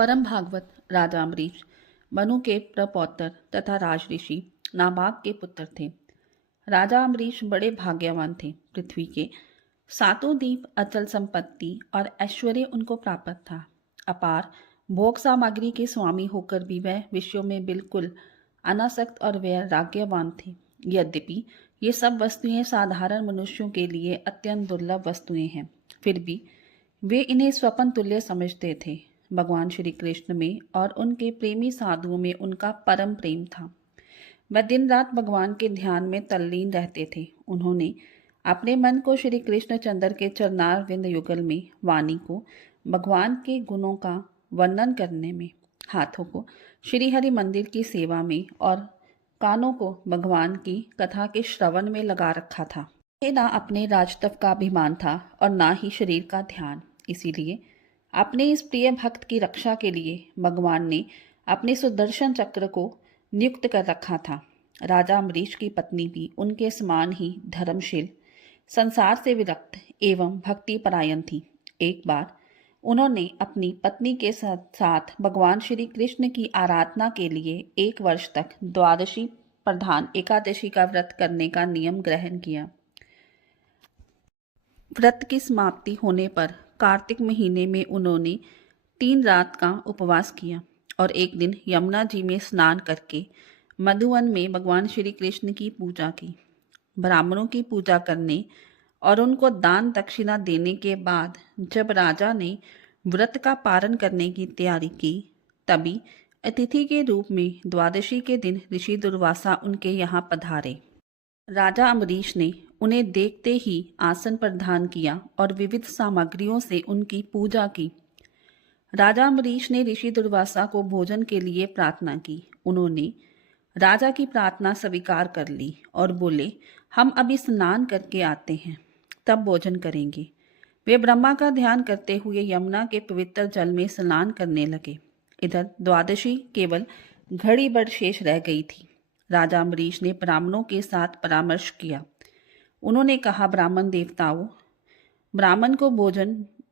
परम भागवत राजा अम्बरीश मनु के प्रपौत्र तथा राजऋषि नाभाग के पुत्र थे। राजा अम्बरीश बड़े भाग्यवान थे। पृथ्वी के सातों द्वीप, अचल संपत्ति और ऐश्वर्य उनको प्राप्त था। अपार भोग सामग्री के स्वामी होकर भी वह विषयों में बिल्कुल अनासक्त और वैराग्यवान थे। यद्यपि ये सब वस्तुएं साधारण मनुष्यों के लिए अत्यंत दुर्लभ वस्तुएं हैं, फिर भी वे इन्हें स्वपन तुल्य समझते थे। भगवान श्री कृष्ण में और उनके प्रेमी साधुओं में उनका परम प्रेम था। वह दिन रात भगवान के ध्यान में तल्लीन रहते थे। उन्होंने अपने मन को श्री कृष्ण चंद्र के चरणार विंद युगल में, वाणी को भगवान के गुणों का वर्णन करने में, हाथों को श्री हरि मंदिर की सेवा में और कानों को भगवान की कथा के श्रवण में लगा रखा था। ये ना अपने राजत्व का अभिमान था और ना ही शरीर का ध्यान। इसीलिए अपने इस प्रिय भक्त की रक्षा के लिए भगवान ने अपने सुदर्शन चक्र को नियुक्त कर रखा था। राजा अम्बरीश की पत्नी भी उनके समान ही धर्मशील, संसार से विरक्त एवं भक्ति परायण थी। एक बार उन्होंने अपनी पत्नी के साथ भगवान श्री कृष्ण की आराधना के लिए 1 वर्ष तक द्वादशी प्रधान एकादशी का व्रत करने का नियम ग्रहण किया। व्रत की समाप्ति होने पर कार्तिक महीने में उन्होंने 3 रात का उपवास किया और एक दिन यमुना जी में स्नान करके मधुवन में भगवान श्री कृष्ण की पूजा की। ब्राह्मणों की पूजा करने और उनको दान दक्षिणा देने के बाद जब राजा ने व्रत का पारण करने की तैयारी की, तभी अतिथि के रूप में द्वादशी के दिन ऋषि दुर्वासा उनके यहाँ पधारे। राजा अम्बरीश ने उन्हें देखते ही आसन प्रदान किया और विविध सामग्रियों से उनकी पूजा की। राजा अम्बरीश ने ऋषि दुर्वासा को भोजन के लिए प्रार्थना की। उन्होंने राजा की प्रार्थना स्वीकार कर ली और बोले, हम अभी स्नान करके आते हैं, तब भोजन करेंगे। वे ब्रह्मा का ध्यान करते हुए यमुना के पवित्र जल में स्नान करने लगे। इधर द्वादशी केवल घड़ी भर शेष रह गई थी। राजा अम्बरीश ने ब्राह्मणों के साथ परामर्श किया। उन्होंने कहा, ब्राह्मण देवताओं, ब्राह्मण को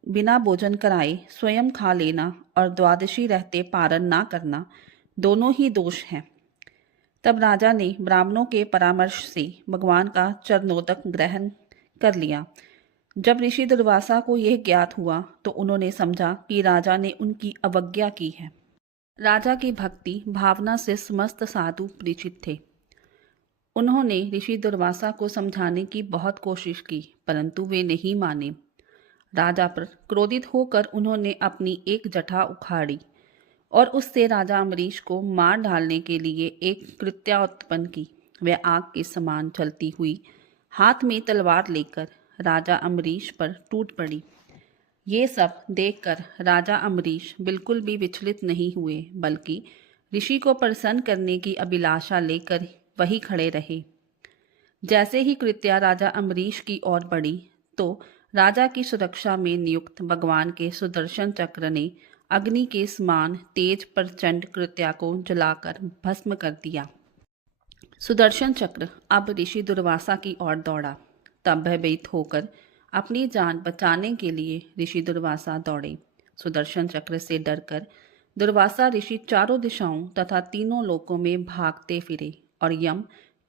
बिना भोजन कराए स्वयं खा लेना और द्वादशी रहते पारण ना करना दोनों ही दोष हैं। तब राजा ने ब्राह्मणों के परामर्श से भगवान का चरणोदक ग्रहण कर लिया। जब ऋषि दुर्वासा को यह ज्ञात हुआ तो उन्होंने समझा कि राजा ने उनकी अवज्ञा की है। राजा की भक्ति भावना से समस्त साधु परिचित थे। उन्होंने ऋषि दुर्वासा को समझाने की बहुत कोशिश की, परंतु वे नहीं माने। राजा पर क्रोधित होकर उन्होंने अपनी एक जटा उखाड़ी और उससे राजा अम्बरीश को मार डालने के लिए एक कृत्या उत्पन्न की। वह आग के समान चलती हुई हाथ में तलवार लेकर राजा अम्बरीश पर टूट पड़ी। ये सब देखकर राजा अम्बरीश बिल्कुल भी विचलित नहीं हुए, बल्कि ऋषि को प्रसन्न करने की अभिलाषा लेकर वही खड़े रहे। जैसे ही कृत्या राजा अम्बरीश की ओर बढ़ी तो राजा की सुरक्षा में नियुक्त भगवान के सुदर्शन चक्र ने अग्नि के समान तेज प्रचंड कृत्या को जलाकर भस्म कर दिया। सुदर्शन चक्र अब ऋषि दुर्वासा की ओर दौड़ा। तब भयभीत होकर अपनी जान बचाने के लिए ऋषि दुर्वासा दौड़े। सुदर्शन चक्र से डरकर दुर्वासा ऋषि चारों दिशाओं तथा तीनों लोकों में भागते फिरे और यम,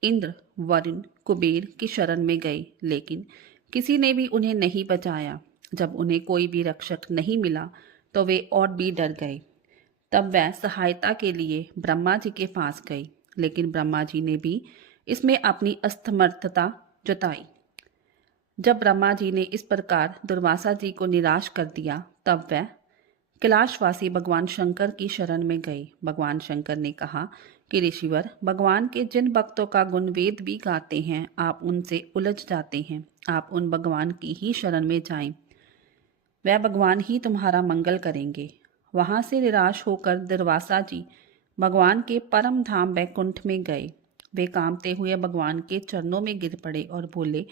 इंद्र, वरुण, कुबेर की शरण में गए, लेकिन किसी ने भी उन्हें नहीं बचाया। जब उन्हें कोई भी रक्षक नहीं मिला तो वे और भी डर गए। तब वह सहायता के लिए ब्रह्मा जी के पास गए, लेकिन ब्रह्मा जी ने भी इसमें अपनी असमर्थता जताई। जब ब्रह्मा जी ने इस प्रकार दुर्वासा जी को निराश कर दिया, तब वह कैलाशवासी भगवान शंकर की शरण में गए। भगवान शंकर ने कहा कि ऋषिवर, भगवान के जिन भक्तों का गुण वेद भी गाते हैं, आप उनसे उलझ जाते हैं। आप उन भगवान की ही शरण में जाएं, वह भगवान ही तुम्हारा मंगल करेंगे। वहां से निराश होकर दुर्वासा जी भगवान के परम धाम वैकुंठ में गए। वे कांपते हुए भगवान के चरणों में गिर पड़े और बोले,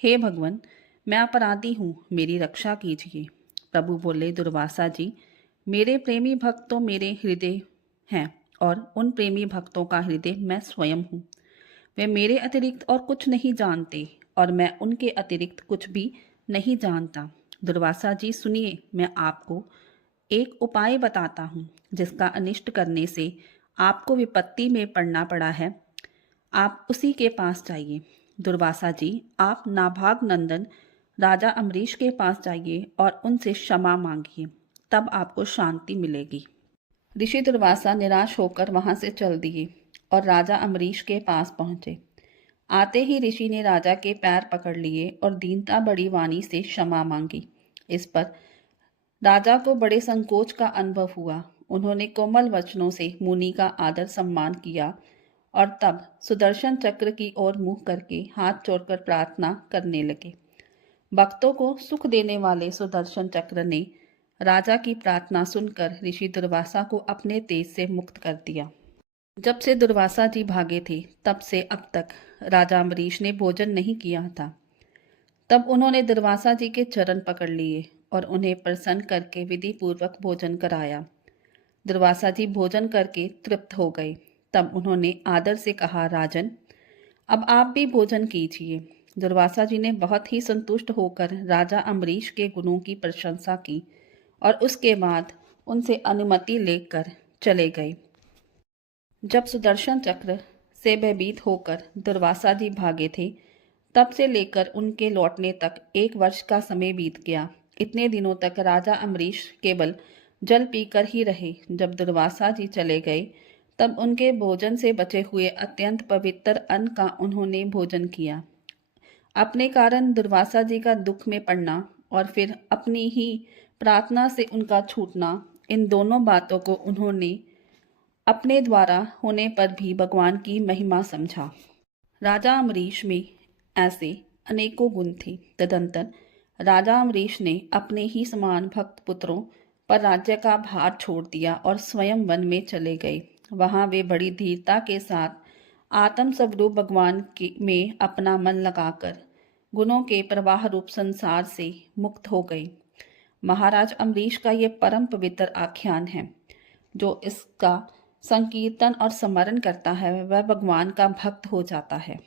हे भगवान, मैं अपराधी हूँ, मेरी रक्षा कीजिए। प्रभु बोले, दुर्वासा जी, मेरे प्रेमी भक्त तो मेरे हृदय हैं और उन प्रेमी भक्तों का हृदय मैं स्वयं हूँ। वे मेरे अतिरिक्त और कुछ नहीं जानते और मैं उनके अतिरिक्त कुछ भी नहीं जानता। दुर्वासा जी सुनिए, मैं आपको एक उपाय बताता हूँ जिसका अनिष्ट करने से आपको विपत्ति में पड़ना पड़ा है। आप उसी के पास जाइए। दुर्वासा जी, आप नाभाग नंदन राजा अम्बरीश के पास जाइए और उनसे क्षमा मांगिए, तब आपको शांति मिलेगी। ऋषि दुर्वासा निराश होकर वहां से चल दिए और राजा अम्बरीश के पास पहुंचे। आते ही ऋषि ने राजा के पैर पकड़ लिए और दीनता बड़ी वाणी से क्षमा मांगी। इस पर राजा को बड़े संकोच का अनुभव हुआ। उन्होंने कोमल वचनों से मुनि का आदर सम्मान किया और तब सुदर्शन चक्र की ओर मुंह करके हाथ जोड़कर प्रार्थना करने लगे। भक्तों को सुख देने वाले सुदर्शन चक्र ने राजा की प्रार्थना सुनकर ऋषि दुर्वासा को अपने तेज से मुक्त कर दिया। जब से दुर्वासा जी भागे थे तब से अब तक राजा अम्बरीश ने भोजन नहीं किया था। तब उन्होंने दुर्वासा जी के चरण पकड़ लिए और उन्हें प्रसन्न करके विधि पूर्वक भोजन कराया। दुर्वासा जी भोजन करके तृप्त हो गए। तब उन्होंने आदर से कहा, राजन, अब आप भी भोजन कीजिए। दुर्वासा जी ने बहुत ही संतुष्ट होकर राजा अम्बरीश के गुणों की प्रशंसा की और उसके बाद उनसे अनुमति लेकर चले गए। जब सुदर्शन चक्र से भयभीत होकर दुर्वासा जी भागे थे तब से लेकर उनके लौटने तक 1 वर्ष का समय बीत गया। इतने दिनों तक राजा अम्बरीश केवल जल पीकर ही रहे। जब दुर्वासा जी चले गए तब उनके भोजन से बचे हुए अत्यंत पवित्र अन्न का उन्होंने भोजन किया। अपने कारण दुर्वासा जी का दुख में पड़ना और फिर अपनी ही प्रार्थना से उनका छूटना, इन दोनों बातों को उन्होंने अपने द्वारा होने पर भी भगवान की महिमा समझा। राजा अम्बरीश में ऐसे अनेकों गुण थे। तदंतर राजा अम्बरीश ने अपने ही समान भक्त पुत्रों पर राज्य का भार छोड़ दिया और स्वयं वन में चले गए। वहां वे बड़ी धीरता के साथ आत्म स्वरूप भगवान में अपना मन लगाकर गुणों के प्रवाह रूप संसार से मुक्त हो गए। महाराज अम्बरीश का ये परम पवित्र आख्यान है। जो इसका संकीर्तन और स्मरण करता है वह भगवान का भक्त हो जाता है।